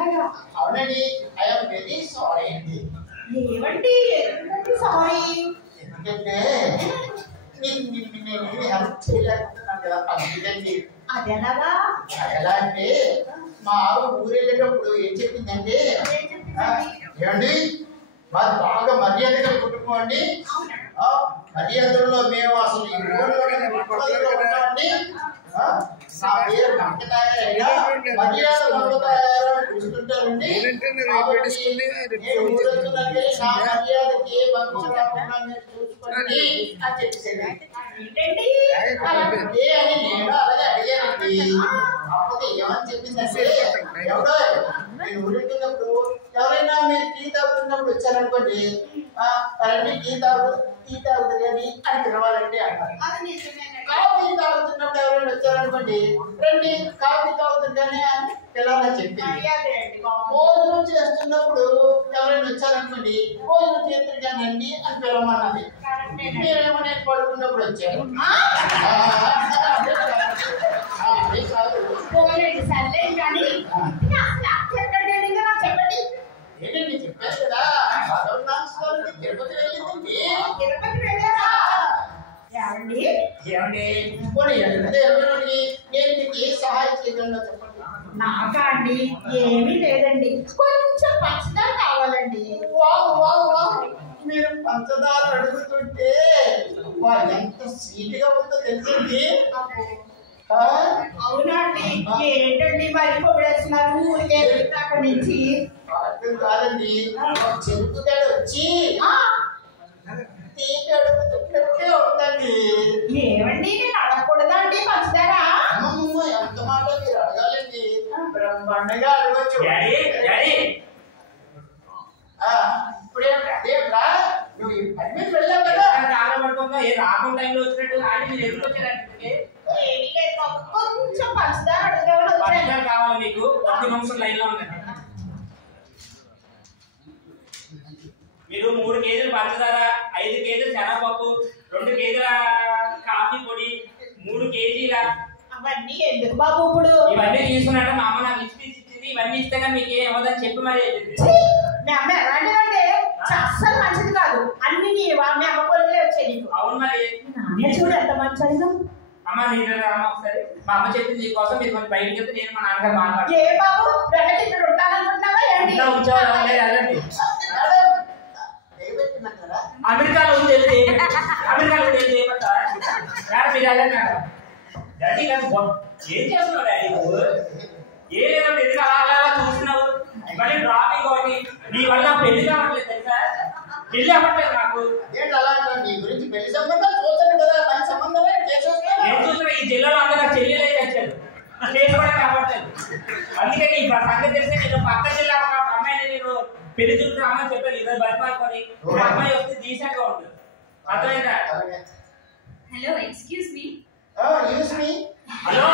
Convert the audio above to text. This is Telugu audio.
అలాగా అవునండి. ఐఎమ్ వెరీ సారీ అండి. ఏమండి ఎందుకంటే సారీ? ఎందుకంటే నేను హెల్ప్ చేయలేకపోతున్నాను కదా అందుకండి. అది ఎలాగా? ఎలా అంటే మా ఆవిడ ఊరు వెళ్ళేటప్పుడు ఏం చెప్పిందంటే, ఏమండి మాది బాగా మర్యాదగా కుటుంబం అండి. మర్యాదల్లో మేము అసలు ఈ ఊళ్ళో ఉంటామండి. నా పేరు వెంకటాయ, మర్యాద మంగతాయారు అని పిలుస్తుంటారండి. నేను ఊరెళ్తున్నానండి, నా మర్యాదకి ఏ భంగం రాకుండా మీరు చూసుకోండి అని చెప్పేసాడు. అంటే అని నేను అలాగే అడిగానండి. కాకపోతే ఏమని చెప్పిందంటే, ఎవడో నేను ఊరెళ్తున్నప్పుడు ఎవరైనా మీరు టీ తాగుతున్నప్పుడు వచ్చారనుకోండి, రండి టీ తాగుతుంది అని పిలవాలండి అంటారు. కాఫీ తాగుతున్నప్పుడు ఎవరైనా వచ్చారనుకోండి, రండి కాఫీ తాగుతుంటేనే అని పిలవాలని చెప్పింది. భోజనం చేస్తున్నప్పుడు ఎవరైనా వచ్చారనుకోండి, భోజనం చేస్తుంటానండి అని పిలవమన్నది. మీరేమో నేను పడుకున్నప్పుడు వచ్చారు. ఏంటండి చెప్పారు కదా తిరుపతి వెళ్ళిందండి. ఏమండి నేను మీకు ఏ సహాయం చేయగలను చెప్పండి. నాకా అండి ఏమీ లేదండి, కొంచెం పంచదార కావాలండి. మీరు పంచదార అడుగుతుంటే ఎంత స్వీట్ గా ఉందో తెలిసింది. అవునా అండి? ఏంటండి మరి పొగిడేస్తున్నారు ఊరికే అక్కడి నుంచి? అర్థం కాదండి, చెరుకుగాడు వచ్చి తీపి అడుగుతున్నట్టే ఉందండి. ఏమండి నేను అడగకూడదా అండి పంచదార? ఎంత మాట మీరు అడగాలండి, బ్రహ్మాండంగా అడగచ్చు. ఇప్పుడేమిటి అదేమిట్రా నువ్వు ఈ పని మీద వెళ్ళావు కదా? రాకుండా టైంలో వచ్చినట్టు కానీ మీరు ఎందుకు వచ్చారంటే కొంచెం పంచదార అడగమని వచ్చాను. కావాలి మీకు 1 నిమిషం లైన్ లో ఉండండి. మీరు 3 కేజీలు పంచదార, 5 కేజీలు శనగపప్పు, 2 కేజీల కాఫీ పొడి, 3 కేజీల అవన్నీ ఎందుకు బాబు ఇప్పుడు? ఇవన్నీ తీసుకున్నట్టు మా అమ్మ నాకు లిస్ట్ ఇచ్చింది. ఇవన్నీ ఇస్తే కానీ మీకు ఏమవుతుందని చెప్పి మరి మీ అమ్మ ఎలాంటిదంటే అస్సలు మంచిది కాదు. అన్ని మీ అమ్మ పొలికలే వచ్చాయి నీకు. అవును మరి నాన్న చూడు ఎంత మంచి అమ్మ నేను ఒకసారి మా అమ్మ చెప్పింది నీకోసం మీరు కొంచెం బయటకి వెళ్తే నేను మా నాన్నగారు మాట్లాడు. ఏ బాబు వెళ్ళకి ఇక్కడ ఉంటాననుకుంటున్నావా ఏంటి? అమెరికాలో ఉంది అమెరికాలో ఉంది మీరు వెళ్ళండి. డాడీ కాదు ఏం చేస్తున్నావు డాడీ నువ్వు? ఏ లేదంటే ఎందుకు అలా చూస్తున్నావు? మళ్ళీ డ్రాపింగ్ ఒకటి నీ వల్ల పెళ్లి కావట్లేదు తెలుసా? పెళ్లి అవ్వట్లేదు నాకు. నీ గురించి పెళ్లి సంబంధాలు చూస్తాను కదా, మంచి సంబంధాలే నేను చూస్తున్నా. ఈ జిల్లాలో అందరూ చెల్లెలే వచ్చారు, చేసుకోవడానికి అవ్వట్లేదు. అందుకని ఈ సంగతి తెలిసి నేను పక్క జిల్లా అమ్మాయిని నేను పెళ్లి చూస్తున్నామని చెప్పాను. ఇద్దరు బతిమాలుకొని అమ్మాయి వస్తే డీసెంట్ గా ఉంటుంది. అర్థమైందా? Hello, excuse me. యూస్ మీ. హలో